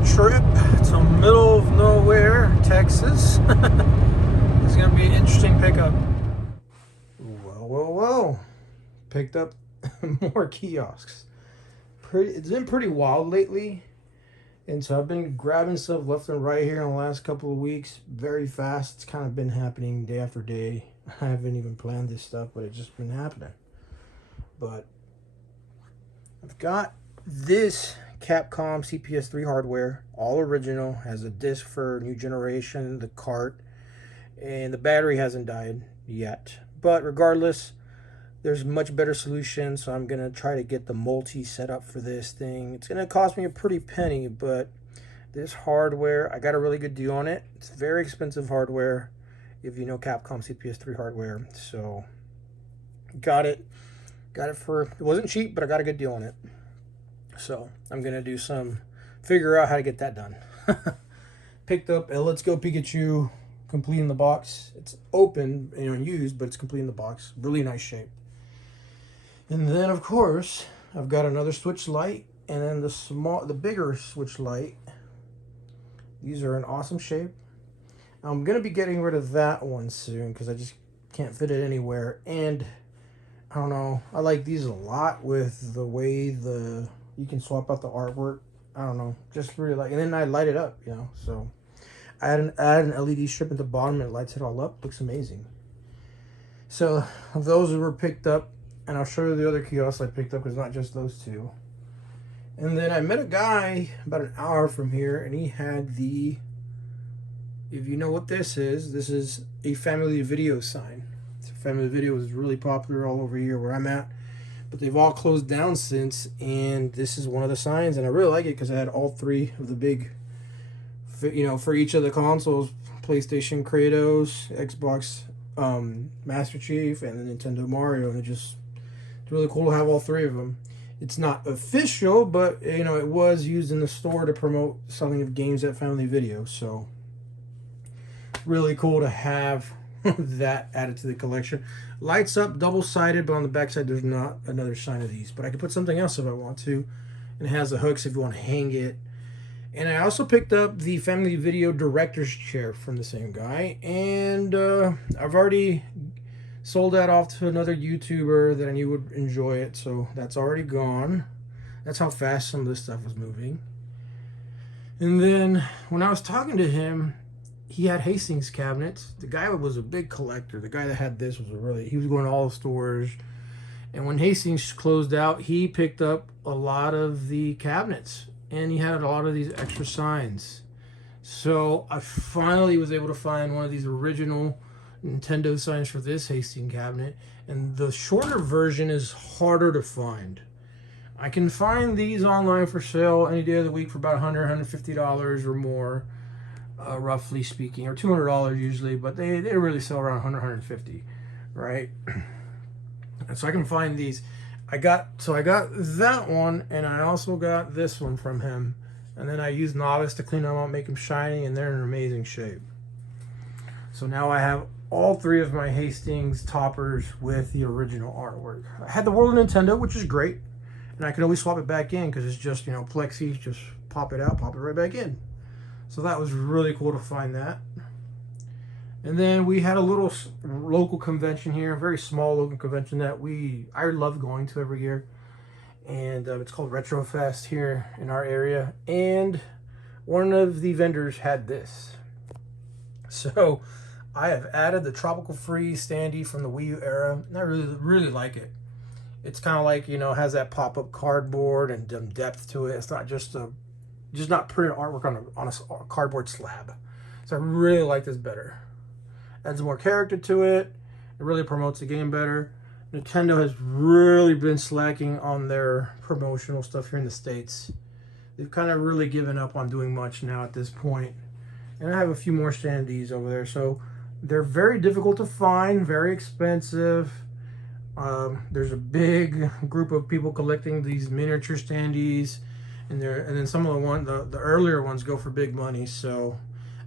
a trip to middle of nowhere, Texas. It's gonna be an interesting pickup. Well. Picked up more kiosks. It's been pretty wild lately. And so I've been grabbing stuff left and right here in the last couple of weeks. Very fast. It's kind of been happening day after day. I haven't even planned this stuff, but it's just been happening. But I've got this Capcom CPS3 hardware, all original, has a disc for new generation, the cart, and the battery hasn't died yet. But regardless, there's much better solutions, so I'm going to try to get the multi set up for this thing. It's going to cost me a pretty penny, but this hardware, I got a really good deal on it. It's very expensive hardware, if you know Capcom CPS3 hardware. So, got it for, it wasn't cheap, but I got a good deal on it. So I'm gonna do figure out how to get that done. Picked up a Let's Go Pikachu complete in the box. It's open, used, but it's complete in the box. Really nice shape. And then of course I've got another Switch Lite, and then the bigger Switch Lite. These are in awesome shape. I'm gonna be getting rid of that one soon because I just can't fit it anywhere. And I don't know, I like these a lot with the way you can swap out the artwork. I don't know, just really like, and then I light it up, so I add an LED strip at the bottom and it lights it all up. Looks amazing. So those were picked up, and I'll show you the other kiosks I picked up because not just those two. And then I met a guy about an hour from here, and he had if you know what this is a family video sign. Family Video is really popular all over here where I'm at, but they've all closed down since, and this is one of the signs, and I really like it because I had all three of the big, for each of the consoles: PlayStation Kratos, Xbox Master Chief, and the Nintendo Mario, and it's really cool to have all three of them. It's not official, but it was used in the store to promote selling of games at Family Video, so really cool to have that added to the collection. Lights up, double-sided, but on the backside there's not another sign of these. But I can put something else if I want to. And it has the hooks if you want to hang it. And I also picked up the Family Video Director's Chair from the same guy. And I've already sold that off to another YouTuber that I knew would enjoy it. So that's already gone. That's how fast some of this stuff was moving. And then when I was talking to him, he had Hastings cabinets. The guy was a big collector. The guy that had this he was going to all the stores. And when Hastings closed out, he picked up a lot of the cabinets. And he had a lot of these extra signs. So I finally was able to find one of these original Nintendo signs for this Hastings cabinet. And the shorter version is harder to find. I can find these online for sale any day of the week for about $100, $150 or more. Roughly speaking, or $200 usually, but they really sell around $100, $150, right? And so I can find these. I got that one, and I also got this one from him, and then I used Novice to clean them up, make them shiny, and they're in amazing shape. So now I have all three of my Hastings toppers with the original artwork. I had the World of Nintendo, which is great, and I can always swap it back in because it's just plexi, just pop it out, pop it right back in. So that was really cool to find that. And then we had a little local convention here, a very small local convention that I love going to every year. And it's called Retro Fest here in our area. And one of the vendors had this. So I have added the Tropical Freeze standee from the Wii U era. And I really like it. It's kind of like, has that pop-up cardboard and depth to it. It's not just not printed artwork on a cardboard slab. So I really like this better. Adds more character to it. It really promotes the game better. Nintendo has really been slacking on their promotional stuff here in the States. They've kind of really given up on doing much now at this point. And I have a few more standees over there. So they're very difficult to find, very expensive. There's a big group of people collecting these miniature standees. And then some of the earlier ones go for big money. So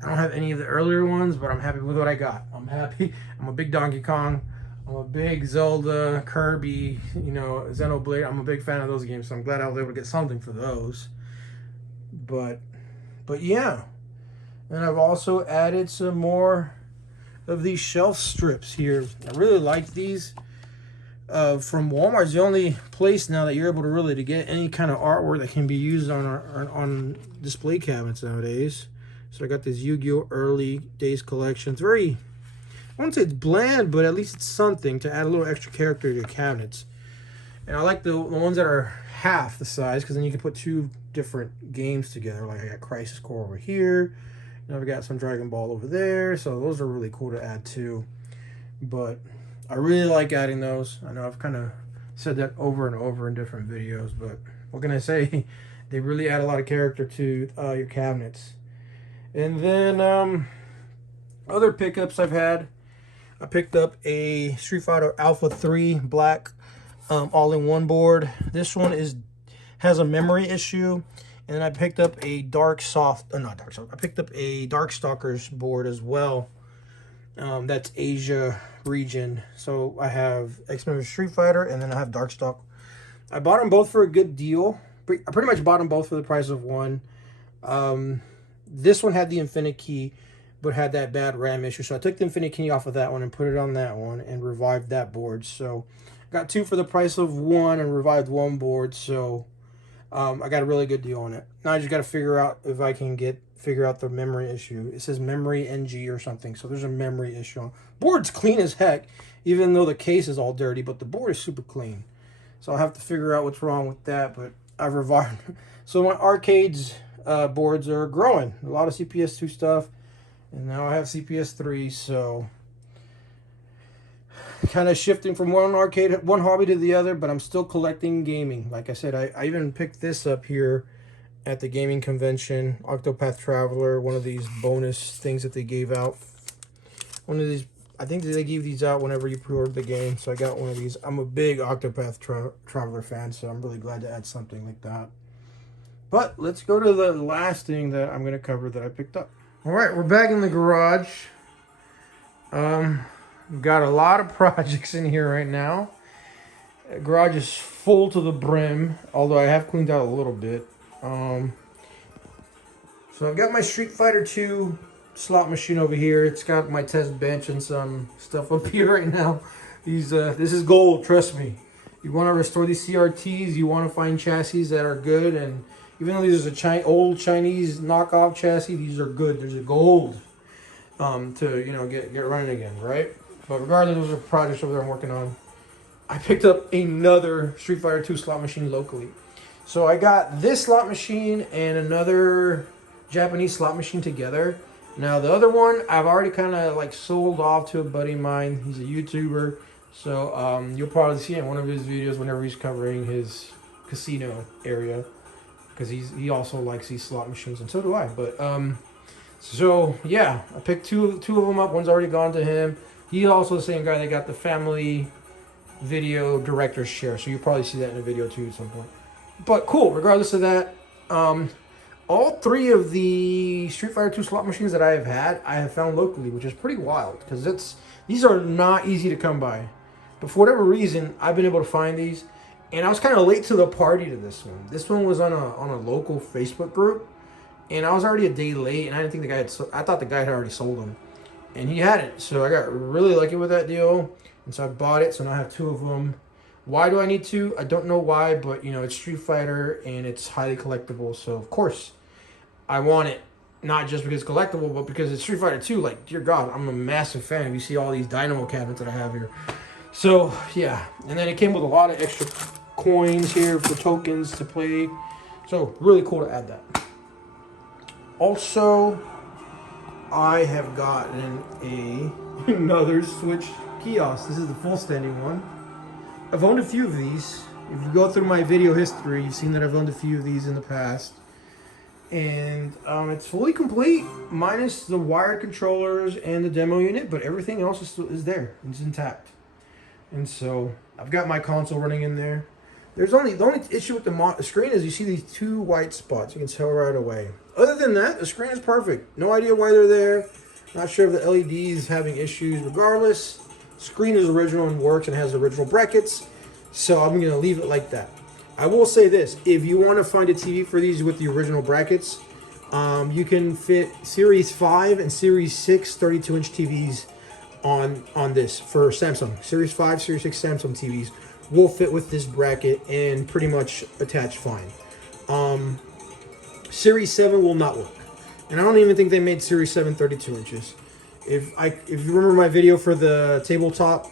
I don't have any of the earlier ones, but I'm happy with what I got. I'm happy. I'm a big Donkey Kong. I'm a big Zelda, Kirby, Xenoblade. I'm a big fan of those games, so I'm glad I was able to get something for those. But But yeah, and I've also added some more of these shelf strips here. I really like these. From Walmart is the only place now that you're able to really to get any kind of artwork that can be used on display cabinets nowadays. So I got this Yu-Gi-Oh! Early Days collection. It's very, I wouldn't say it's bland, but at least it's something to add a little extra character to your cabinets. And I like the ones that are half the size, because then you can put two different games together. Like I got Crisis Core over here. Now we got some Dragon Ball over there. So those are really cool to add too. But I really like adding those. I know I've kind of said that over and over in different videos, but what can I say? They really add a lot of character to your cabinets. And then other pickups I've had. I picked up a Street Fighter Alpha 3 black all-in-one board. This one has a memory issue. And then I picked up a I picked up a Darkstalkers board as well. That's Asia region. So I have X-Men Street Fighter, and then I have Darkstalk. I bought them both for a good deal. I pretty much bought them both for the price of one. This one had the Infinite Key, but had that bad RAM issue. So I took the Infinite Key off of that one and put it on that one and revived that board. So I got two for the price of one and revived one board. So I got a really good deal on it. Now I just got to figure out if I can figure out the memory issue. It says memory NG or something, so there's a memory issue. Board's clean as heck, even though the case is all dirty, but the board is super clean. So I'll have to figure out what's wrong with that, but I've revived. So my arcades boards are growing. A lot of CPS2 stuff, and now I have CPS3, so kind of shifting from one hobby to the other, but I'm still collecting gaming. Like I said, I even picked this up here at the gaming convention, Octopath Traveler, one of these bonus things that they gave out. One of these, I think that they give these out whenever you pre-order the game, so I got one of these. I'm a big Octopath Traveler fan, so I'm really glad to add something like that. But let's go to the last thing that I'm going to cover that I picked up. All right, we're back in the garage. We've got a lot of projects in here right now. The garage is full to the brim, although I have cleaned out a little bit. So I've got my Street Fighter 2 slot machine over here. It's got my test bench and some stuff up here right now. This is gold, trust me. You want to restore these CRTs, you want to find chassis that are good, and even though these are old Chinese knockoff chassis, these are good. There's a gold to get running again, right? But regardless, those are projects over there I'm working on. I picked up another Street Fighter 2 slot machine locally. So I got this slot machine and another Japanese slot machine together. Now the other one I've already kind of like sold off to a buddy of mine. He's a YouTuber, so you'll probably see it in one of his videos whenever he's covering his casino area, because he also likes these slot machines, and so do I. But so yeah, I picked two of them up. One's already gone to him. He's also the same guy that got the family video director's chair, so you'll probably see that in a video too at some point. But cool, regardless of that, all three of the Street Fighter 2 slot machines that I have found locally, which is pretty wild, because these are not easy to come by. But for whatever reason, I've been able to find these, and I was kind of late to the party to this one. This one was on a local Facebook group, and I was already a day late, and I didn't think the guy I thought the guy had already sold them, and he hadn't. So I got really lucky with that deal, and so I bought it. So now I have two of them. Why do I need two? I don't know why, but it's Street Fighter and it's highly collectible. So of course I want it, not just because it's collectible, but because it's Street Fighter 2. Like, dear God, I'm a massive fan. You see all these Dynamo cabinets that I have here. So yeah, and then it came with a lot of extra coins here for tokens to play. So really cool to add that. Also, I have gotten another Switch kiosk. This is the full standing one. I've owned a few of these. If you go through my video history, you've seen that I've owned a few of these in the past. And it's fully complete, minus the wired controllers and the demo unit, but everything else is there. It's intact. And so I've got my console running in there. The only issue with the screen is you see these two white spots. You can tell right away. Other than that, the screen is perfect. No idea why they're there. Not sure if the LED is having issues. Regardless, screen is original and works and has original brackets, so I'm going to leave it like that. I will say this: if you want to find a TV for these with the original brackets, You can fit Series 5 and Series 6 32-inch TVs on this for Samsung. Series 5, Series 6 Samsung TVs will fit with this bracket and pretty much attach fine. Series 7 will not work. And I don't even think they made Series 7 32 inches. If you remember my video for the tabletop,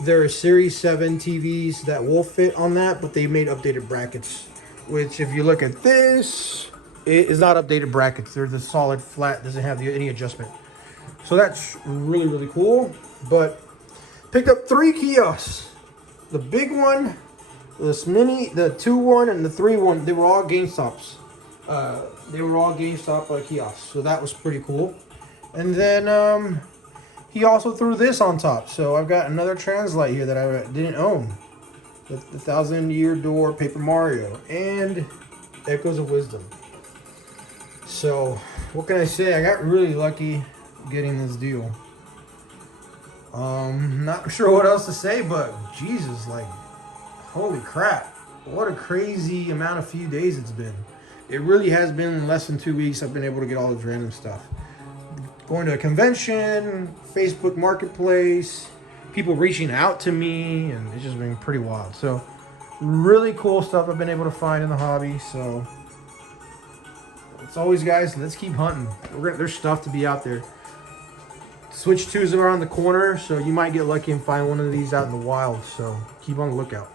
there are Series 7 TVs that will fit on that, but they made updated brackets. Which, if you look at this, it is not updated brackets. They're the solid flat, doesn't have any adjustment. So that's really, really cool. But picked up 3 kiosks. The big one, this mini, the 2-1 and the 3-1, they were all GameStops. They were all GameStop kiosks. So that was pretty cool. And then he also threw this on top. So I've got another Translite here that I didn't own. The 1,000-Year Door Paper Mario and Echoes of Wisdom. So what can I say? I got really lucky getting this deal. Not sure what else to say, but Jesus, like, holy crap. What a crazy amount of few days it's been. It really has been less than 2 weeks I've been able to get all this random stuff. Going to a convention, Facebook Marketplace, people reaching out to me, and it's just been pretty wild. So really cool stuff I've been able to find in the hobby. So as always, guys, let's keep hunting. There's stuff to be out there. Switch 2s are around the corner, so you might get lucky and find one of these out in the wild. So keep on the lookout.